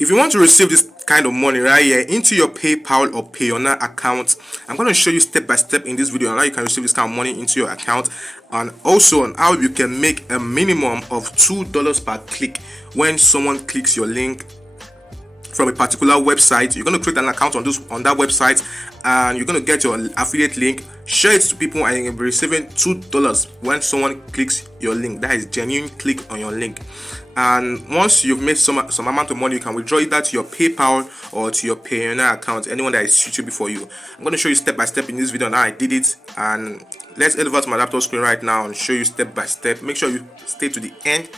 If you want to receive this kind of money right here into your PayPal or Payoneer account, I'm going to show you step by step in this video on how you can receive this kind of money into your account, and also on how you can make a minimum of $2 per click when someone clicks your link from a particular website. You're going to create an account on that website, and you're going to get your affiliate link, share it to people, and you'll be receiving $2 when someone clicks your link. That is genuine click on your link. And once you've made some amount of money, you can withdraw it to your PayPal or to your Payoneer account, anyone that is suitable for you. I'm going to show you step by step in this video on how I did it, and let's head over to my laptop screen right now and show you step by step. Make sure you stay to the end,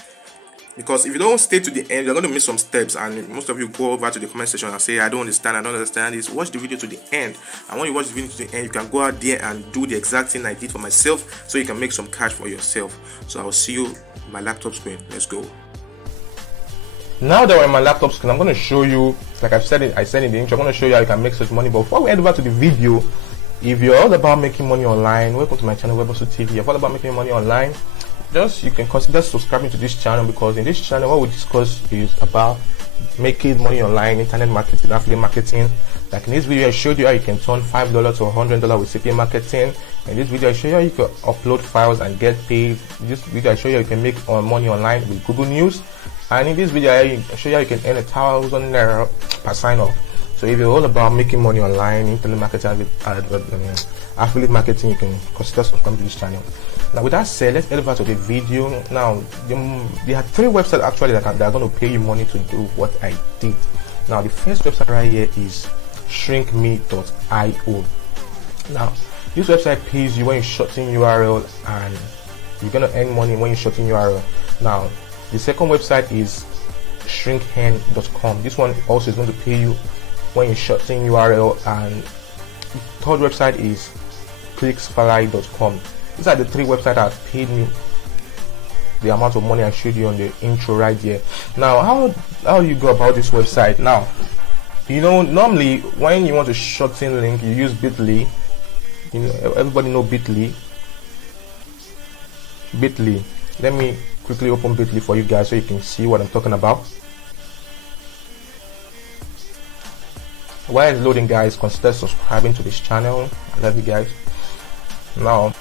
because if you don't stay to the end, you're going to miss some steps, and most of you go over to the comment section and say, I don't understand this. Watch the video to the end, and when you watch the video to the end, you can go out there and do the exact thing I did for myself, so you can make some cash for yourself. So I'll see you on my laptop screen. Let's go. Now that we're on my laptop screen, I'm going to show you, like I said in the intro, I'm going to show you how you can make such money. But before we head over to the video, if you're all about making money online, welcome to my channel, Web Hustle TV. If you're all about making money online, you can consider subscribing to this channel, because in this channel what we discuss is about making money online, internet marketing, affiliate marketing. Like in this video I showed you how you can turn $5 to $100 with CPA marketing. In this video I show you how you can upload files and get paid. In this video I show you how you can make money online with Google News. And in this video I show you how you can earn ₦1,000 per sign off. So if you're all about making money online, internet marketing, affiliate marketing, you can consider subscribing to this channel. Now with that said, let's head over to the video. Now there are 3 websites actually that are going to pay you money to do what I did. Now the first website right here is shrinkme.io. Now this website pays you when you shorten URL, and you're going to earn money when you shorten URL. Now the second website is shrinkhen.com. This one also is going to pay you when you shorten URL, and the third website is clicksfly.com. These are the 3 websites that paid me the amount of money I showed you on the intro right here. Now how you go about this website? Now, you know, normally when you want to shorten link, you use Bitly. You know, everybody know Bitly. Let me quickly open Bitly for you guys so you can see what I'm talking about. While it's loading, guys, consider subscribing to this channel. I love you guys. Now,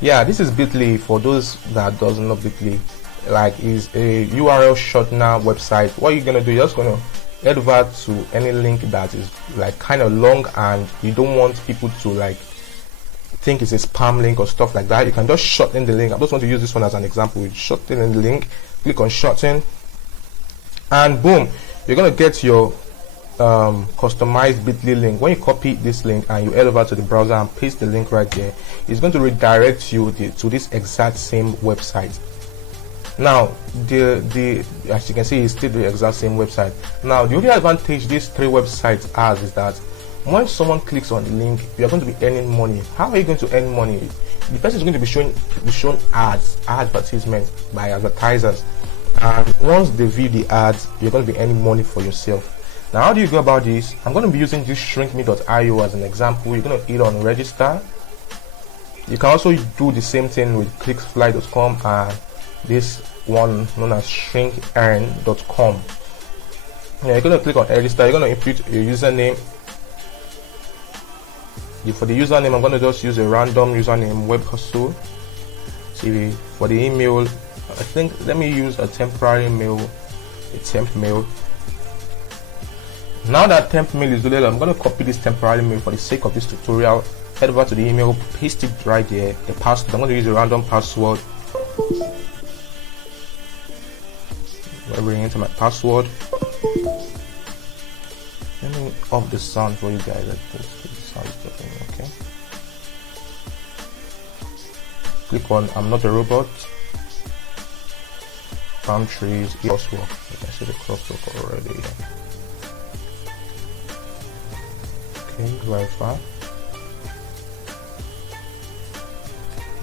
yeah, this is Bitly. For those that doesn't know Bitly, like, is a URL shortener website. What you're gonna do, you're just gonna head over to any link that is like kind of long and you don't want people to like think it's a spam link or stuff like that. You can just shorten the link. I just want to use this one as an example. You shorten the link, click on shorten, and boom, you're gonna get your customized Bitly link. When you copy this link and you head over to the browser and paste the link right there, it's going to redirect you to this exact same website. Now as you can see, it's still the exact same website. Now the only advantage these 3 websites has is that when someone clicks on the link, you are going to be earning money. How are you going to earn money? The person is going to be shown advertisements by advertisers, and once they view the ads, you're going to be earning money for yourself. Now how do you go about this? I'm going to be using this shrinkme.io as an example. You're going to hit on register. You can also do the same thing with clicksfly.com and this one known as shrinkearn.com. You're going to click on register. You're going to input your username. For the username, I'm going to just use a random username, Web Hustle TV. For the email, I think let me use a temporary mail, a temp mail. Now that temp mail is loaded, I'm going to copy this temporary mail for the sake of this tutorial. Head over to the email, paste it right there. The password, I'm going to use a random password. Let me enter my password. Let me off the sound for you guys like this. The sound is dropping, okay. Click on I'm not a robot. Palm trees, crosswalk. You can see the crosswalk already. Verify.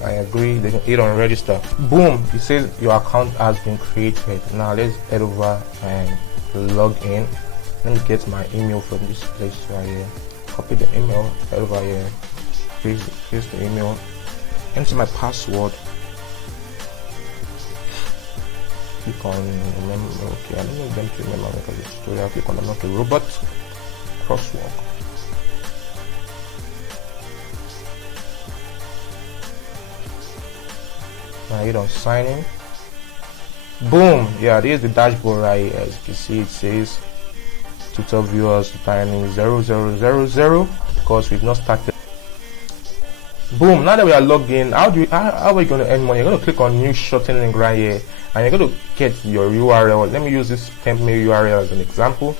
I agree. They can hit on register. Boom, it says your account has been created. Now let's head over and log in. Let me get my email from this place right here. Copy the email, head over here, paste the email, enter my password. click on memory. Okay, I don't know them to memory because it's tutorial. Click on the not a robot crosswalk. Now hit on sign in. Boom! Yeah, this is the dashboard right here. As you can see, it says total viewers timing 0000 because we've not started. Boom! Now that we are logged in, how are we going to earn money? You're going to click on new shorten link right here, and you're going to get your URL. Let me use this template URL as an example.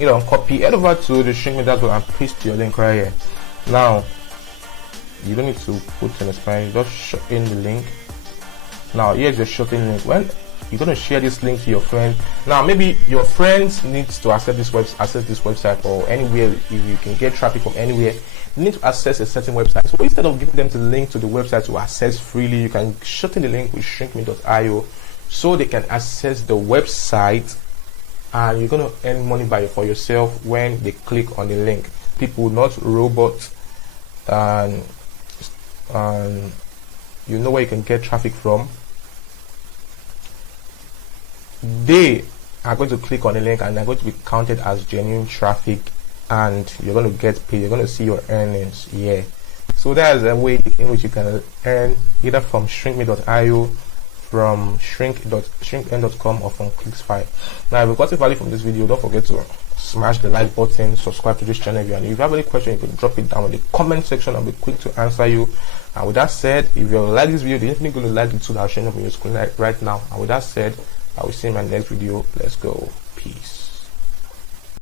You know, copy, head over to the ShrinkMe.com and paste your link right here. Now, you don't need to put in a Spanish, just shut in the link. Now, here's your shorten link. When you're going to share this link to your friend, now maybe your friends needs to access this website or anywhere. If you can get traffic from anywhere, you need to access a certain website. So instead of giving them the link to the website to access freely, you can shorten the link with shrinkme.io so they can access the website, and you're going to earn money for yourself when they click on the link. People, not robots, and you know where you can get traffic from. They are going to click on the link and they're going to be counted as genuine traffic, and you're going to get paid. You're going to see your earnings here. So that is a way in which you can earn either from shrinkme.io, from shrinkn.com, or from Clicksfire. Now, if you got value from this video, don't forget to smash the like button, subscribe to this channel, and if you have any question, you can drop it down in the comment section. I'll be quick to answer you. And with that said, if you like this video, you're definitely going to like the tool that I'm showing up on your screen right now. And with that said, I will see you in my next video. Let's go. Peace.